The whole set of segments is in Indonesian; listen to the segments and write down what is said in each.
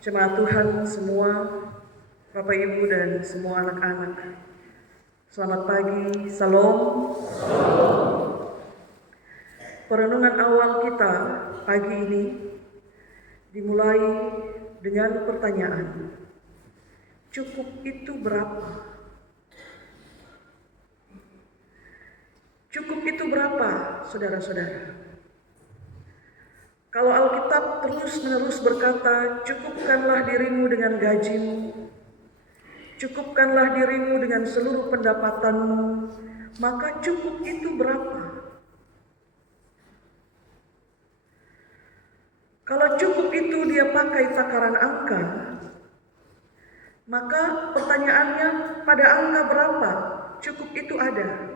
Jemaat Tuhan semua, Bapak Ibu dan semua anak-anak, selamat pagi, Salam. Perenungan awal kita pagi ini dimulai dengan pertanyaan, cukup itu berapa? Cukup itu berapa, saudara-saudara? Kalau Alkitab terus-menerus berkata, cukupkanlah dirimu dengan gajimu, cukupkanlah dirimu dengan seluruh pendapatanmu, maka cukup itu berapa? Kalau cukup itu dia pakai takaran angka, maka pertanyaannya pada angka berapa cukup itu ada?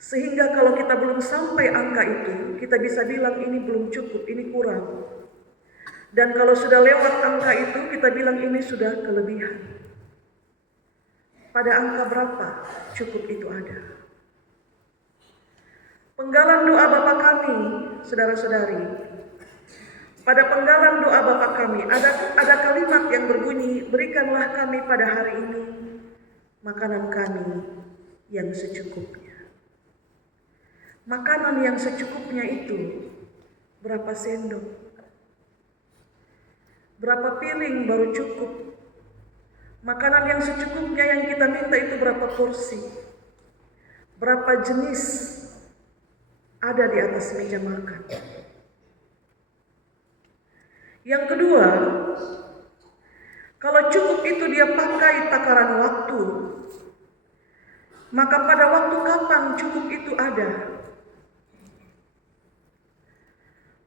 Sehingga kalau kita belum sampai angka itu, kita bisa bilang ini belum cukup, ini kurang. Dan kalau sudah lewat angka itu, kita bilang ini sudah kelebihan. Pada angka berapa cukup itu ada? Penggalan doa Bapa kami, saudara-saudari. Pada penggalan doa Bapa kami, ada kalimat yang berbunyi, berikanlah kami pada hari ini makanan kami yang secukupnya. Makanan yang secukupnya itu berapa sendok? Berapa piring baru cukup? Makanan yang secukupnya yang kita minta itu berapa porsi? Berapa jenis ada di atas meja makan? Yang kedua, kalau cukup itu dia pakai takaran waktu, maka pada waktu kapan cukup itu ada?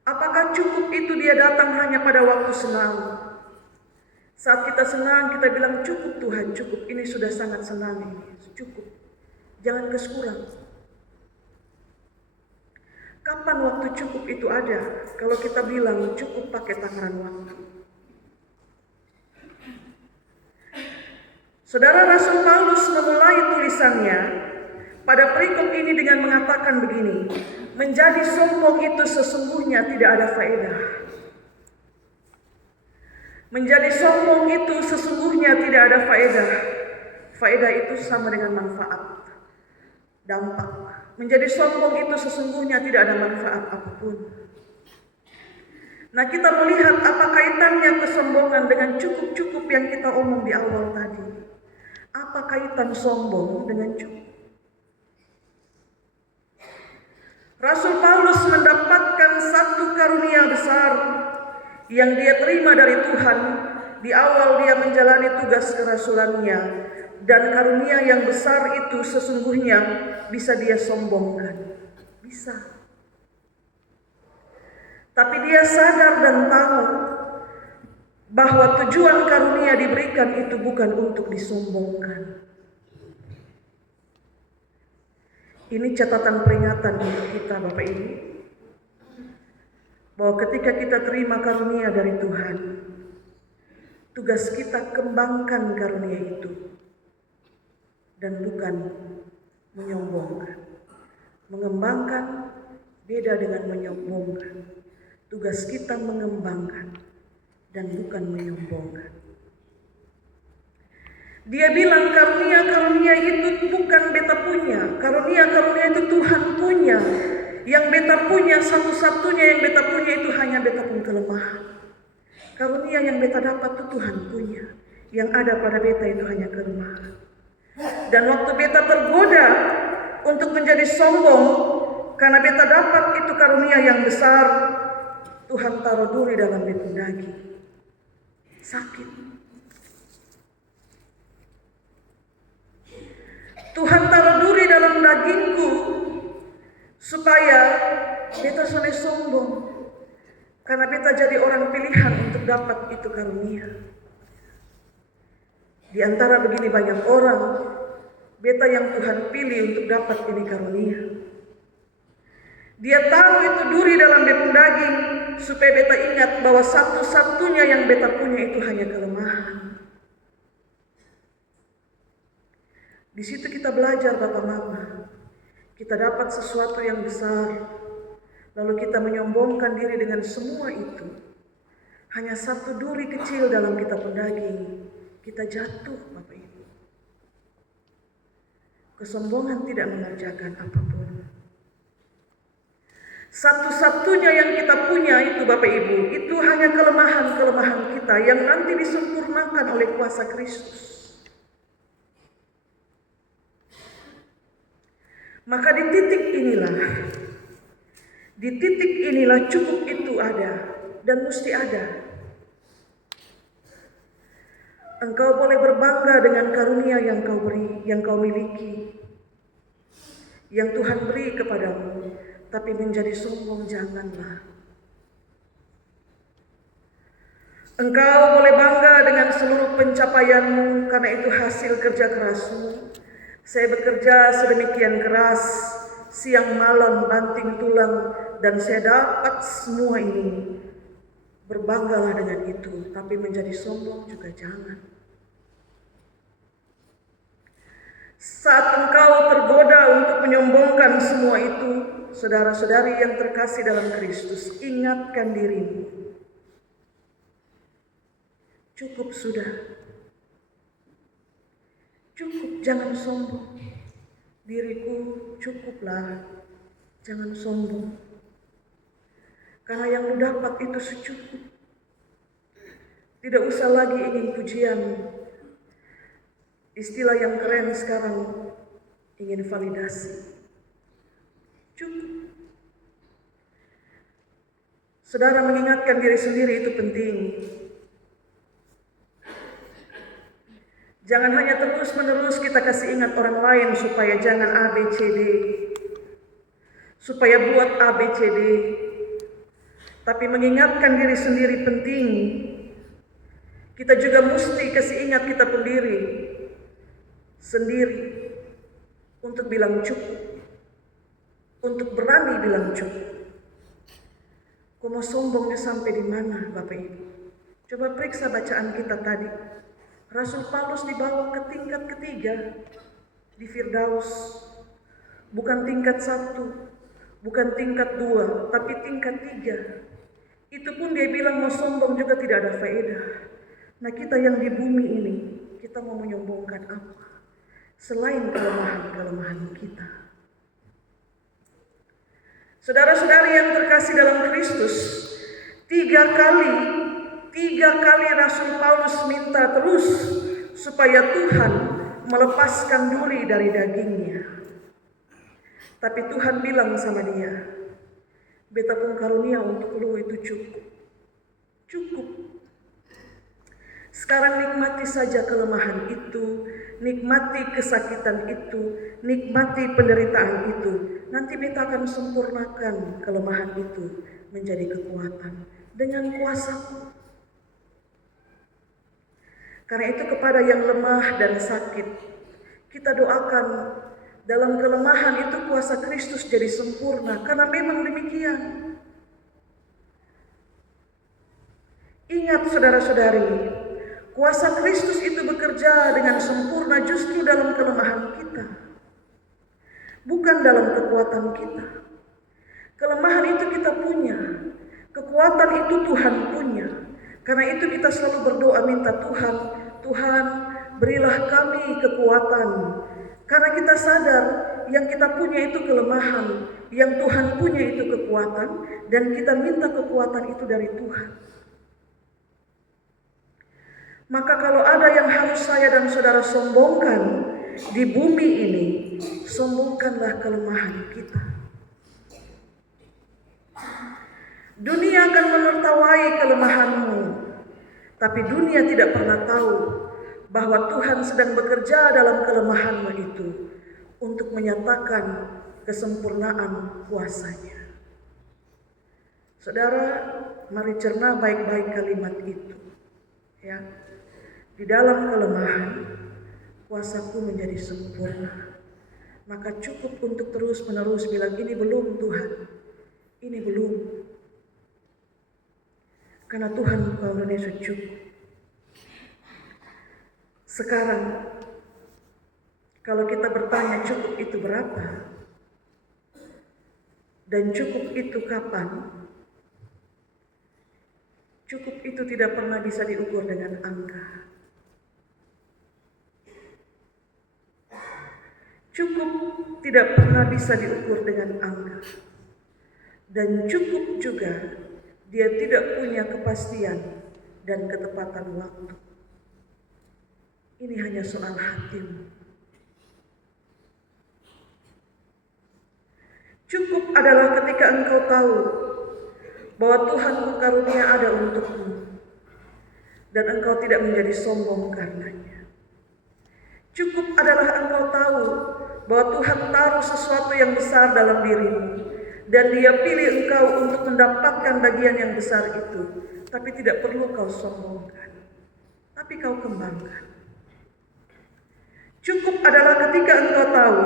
Apakah cukup itu dia datang hanya pada waktu senang? Saat kita senang, kita bilang cukup Tuhan, cukup. Ini sudah sangat senang ini, cukup. Jangan kekurang. Kapan waktu cukup itu ada? Kalau kita bilang cukup pakai takaran waktu. Saudara Rasul Paulus memulai tulisannya pada perikop ini dengan mengatakan begini, menjadi sombong itu sesungguhnya tidak ada faedah. Menjadi sombong itu sesungguhnya tidak ada faedah. Faedah itu sama dengan manfaat, dampak. Menjadi sombong itu sesungguhnya tidak ada manfaat apapun. Nah, kita melihat apa kaitannya kesombongan dengan cukup-cukup yang kita omong di awal tadi. Apa kaitan sombong dengan cukup? Rasul Paulus mendapatkan satu karunia besar yang dia terima dari Tuhan di awal dia menjalani tugas kerasulannya, dan karunia yang besar itu sesungguhnya bisa dia sombongkan, bisa. Tapi dia sadar dan tahu bahwa tujuan karunia diberikan itu bukan untuk disombongkan. Ini catatan peringatan untuk kita Bapak Ibu, bahwa ketika kita terima karunia dari Tuhan, tugas kita kembangkan karunia itu dan bukan menyombongkan. Mengembangkan beda dengan menyombongkan. Tugas kita mengembangkan dan bukan menyombongkan. Dia bilang karunia-karunia itu bukan beta punya. Karunia-karunia itu Tuhan punya. Yang beta punya, satu-satunya yang beta punya itu hanya beta pun kelemahan. Karunia yang beta dapat itu Tuhan punya. Yang ada pada beta itu hanya kelemahan. Dan waktu beta tergoda untuk menjadi sombong karena beta dapat itu karunia yang besar, Tuhan taruh duri dalam beta daging. Sakit. Tuhan taruh duri dalam dagingku supaya beta soleh sombong, karena beta jadi orang pilihan untuk dapat itu karunia. Di antara begini banyak orang, beta yang Tuhan pilih untuk dapat ini karunia. Dia taruh itu duri dalam beta daging supaya beta ingat bahwa satu-satunya yang beta punya itu hanya kelemahan. Di situ kita belajar Bapak Mama. Kita dapat sesuatu yang besar, lalu kita menyombongkan diri dengan semua itu. hanya satu duri kecil dalam kita pendaging, kita jatuh, Bapak Ibu. Kesombongan tidak mengerjakan apapun. Satu-satunya yang kita punya itu, Bapak Ibu, itu hanya kelemahan-kelemahan kita yang nanti disempurnakan oleh kuasa Kristus. Maka di titik inilah cukup itu ada dan mesti ada. Engkau boleh berbangga dengan karunia yang kau beri, yang kau miliki, yang Tuhan beri kepadamu, tapi menjadi sombong janganlah. Engkau boleh bangga dengan seluruh pencapaianmu karena itu hasil kerja kerasmu. Saya bekerja sedemikian keras, siang malam banting tulang, dan saya dapat semua ini. Berbanggalah dengan itu, tapi menjadi sombong juga jangan. Saat engkau tergoda untuk menyombongkan semua itu, saudara-saudari yang terkasih dalam Kristus, ingatkan dirimu. Cukup sudah. Cukup, jangan sombong. Diriku cukuplah, jangan sombong. Karena yang lu dapat itu secukup. Tidak usah lagi ingin pujian. Istilah yang keren sekarang, ingin validasi. Cukup. Saudara mengingatkan diri sendiri itu penting. Jangan hanya terus-menerus kita kasih ingat orang lain supaya jangan A, B, C, D. Supaya buat A, B, C, D. Tapi mengingatkan diri sendiri penting. Kita juga mesti kasih ingat kita sendiri untuk bilang cukup. Untuk berani bilang cukup. Kau mau sombongnya sampai di mana, Bapak Ibu? Coba periksa bacaan kita tadi. Rasul Paulus dibawa ke tingkat ketiga di Firdaus. Bukan tingkat 1, bukan tingkat 2, tapi tingkat 3. Itu pun dia bilang mau sombong juga tidak ada faedah. Nah, kita yang di bumi ini, kita mau menyombongkan apa? Selain kelemahan-kelemahan kita. Saudara-saudari yang terkasih dalam Kristus, 3 kali Rasul Paulus minta terus supaya Tuhan melepaskan duri dari dagingnya. Tapi Tuhan bilang sama dia, beta pun karunia untuk lu itu cukup. Cukup. Sekarang nikmati saja kelemahan itu, nikmati kesakitan itu, nikmati penderitaan itu. Nanti beta akan sempurnakan kelemahan itu menjadi kekuatan dengan kuasa-Ku. Karena itu kepada yang lemah dan sakit, kita doakan dalam kelemahan itu kuasa Kristus jadi sempurna. Karena memang demikian. Ingat saudara-saudari, kuasa Kristus itu bekerja dengan sempurna justru dalam kelemahan kita. Bukan dalam kekuatan kita. Kelemahan itu kita punya. Kekuatan itu Tuhan punya. Karena itu kita selalu berdoa minta Tuhan berilah kami kekuatan. Karena kita sadar yang kita punya itu kelemahan, yang Tuhan punya itu kekuatan, dan kita minta kekuatan itu dari Tuhan. Maka kalau ada yang harus saya dan saudara sombongkan di bumi ini, sombongkanlah kelemahan kita. Dunia akan menertawai kelemahanmu, tapi dunia tidak pernah tahu bahwa Tuhan sedang bekerja dalam kelemahanmu itu untuk menyatakan kesempurnaan kuasa-Nya. Saudara, mari cerna baik-baik kalimat itu. Ya, di dalam kelemahan, kuasa-Ku menjadi sempurna. Maka cukup untuk terus-menerus bilang, ini belum Tuhan, ini belum. Karena Tuhan Engkau Yesus cukup. Sekarang, kalau kita bertanya cukup itu berapa? Dan cukup itu kapan? Cukup itu tidak pernah bisa diukur dengan angka. Cukup tidak pernah bisa diukur dengan angka. Dan cukup juga dia tidak punya kepastian dan ketepatan waktu. Ini hanya soal hatimu. Cukup adalah ketika engkau tahu bahwa Tuhan karunia ada untukmu dan engkau tidak menjadi sombong karenanya. Cukup adalah engkau tahu bahwa Tuhan taruh sesuatu yang besar dalam dirimu dan Dia pilih engkau untuk mendapatkan bagian yang besar itu, tapi tidak perlu kau sombongkan, tapi kau kembangkan. Cukup adalah ketika engkau tahu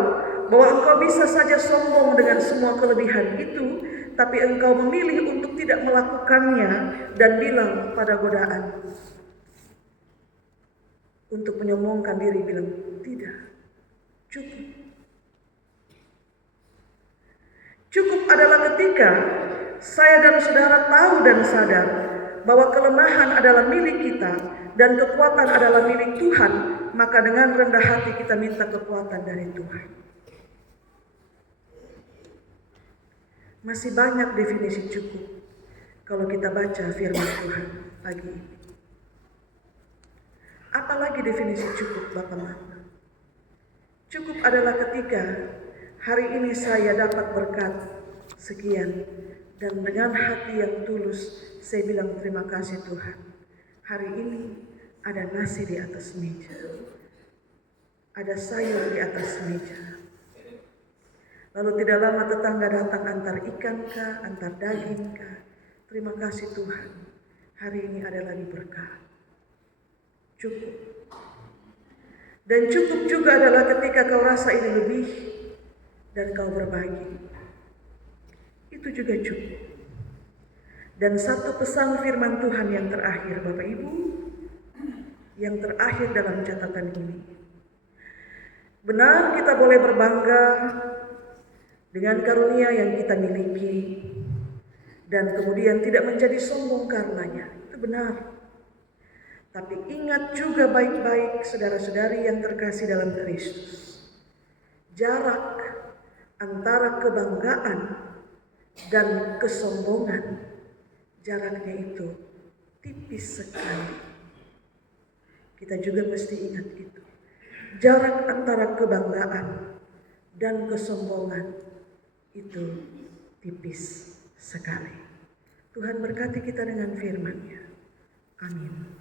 bahwa engkau bisa saja sombong dengan semua kelebihan itu, tapi engkau memilih untuk tidak melakukannya dan bilang pada godaan, untuk menyombongkan diri, bilang tidak, cukup. Cukup adalah ketika saya dan saudara tahu dan sadar bahwa kelemahan adalah milik kita dan kekuatan adalah milik Tuhan, maka dengan rendah hati kita minta kekuatan dari Tuhan. Masih banyak definisi cukup kalau kita baca firman Tuhan pagi ini. Apalagi definisi cukup, Bapak-Bapak? Cukup adalah ketika hari ini saya dapat berkat sekian dan dengan hati yang tulus saya bilang terima kasih Tuhan. Hari ini ada nasi di atas meja, ada sayur di atas meja. Lalu tidak lama tetangga datang antar ikan kah, antar daging kah. Terima kasih Tuhan, hari ini ada lagi berkat. Cukup. Dan cukup juga adalah ketika kau rasa ini lebih dan kau berbagi. Itu juga cukup. Dan satu pesan firman Tuhan yang terakhir, Bapak Ibu, yang terakhir dalam catatan ini. Benar kita boleh berbangga dengan karunia yang kita miliki dan kemudian tidak menjadi sombong karenanya. Itu benar. Tapi ingat juga baik-baik saudara-saudari yang terkasih dalam Kristus. Jarak antara kebanggaan dan kesombongan, jaraknya itu tipis sekali. Kita juga mesti ingat itu. Jarak antara kebanggaan dan kesombongan itu tipis sekali. Tuhan berkati kita dengan firman-Nya. Amin.